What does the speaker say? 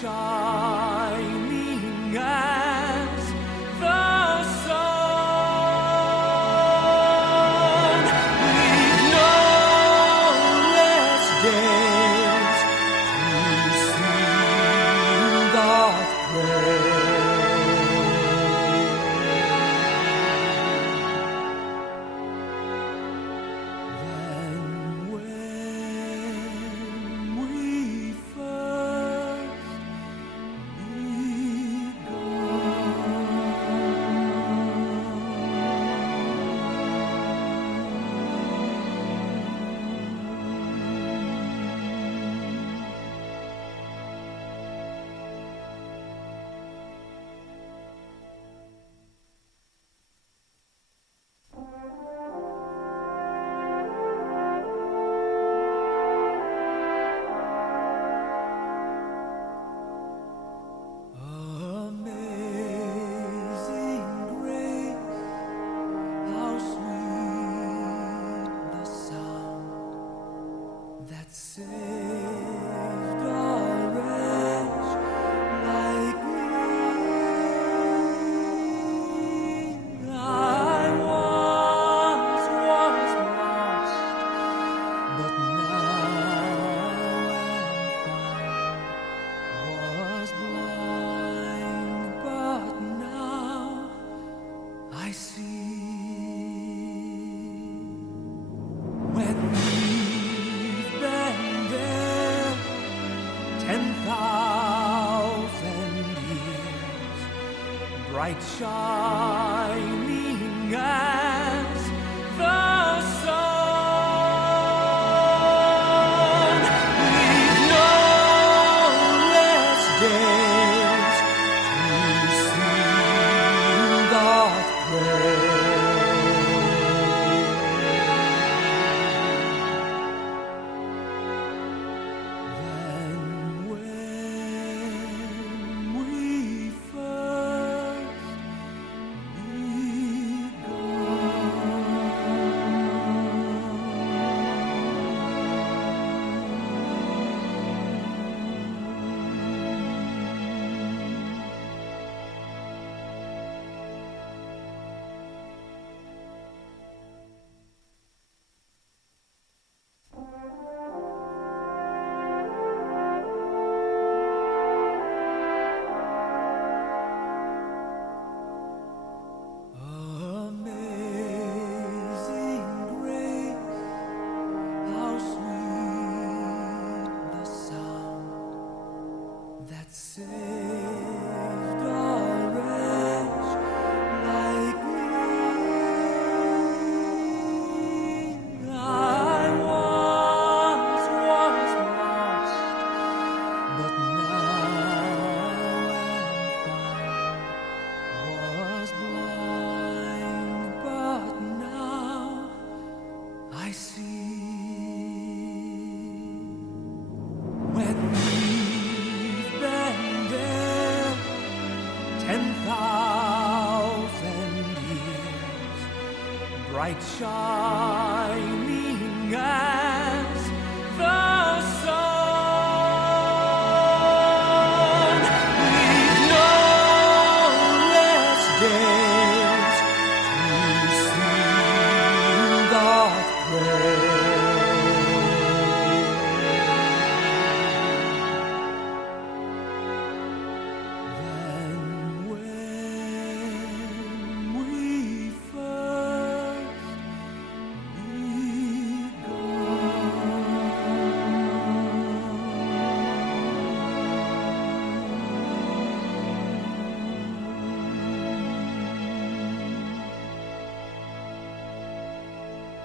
shining as the sun. We've no less days to sing God's praise than when we first Amazing grace, how sweet the sound that saved a wretch like me. I once was lost, but now am found. Was blind, but now I see. When we've been there 10,000 years, bright shining as the sun. We've no less days to sing God's praise than when we first Amazing grace, how sweet the sound that saved a wretch like me. I once was lost, but now am found. Was blind, but now I see. When we've been there 10,000 years, bright shining as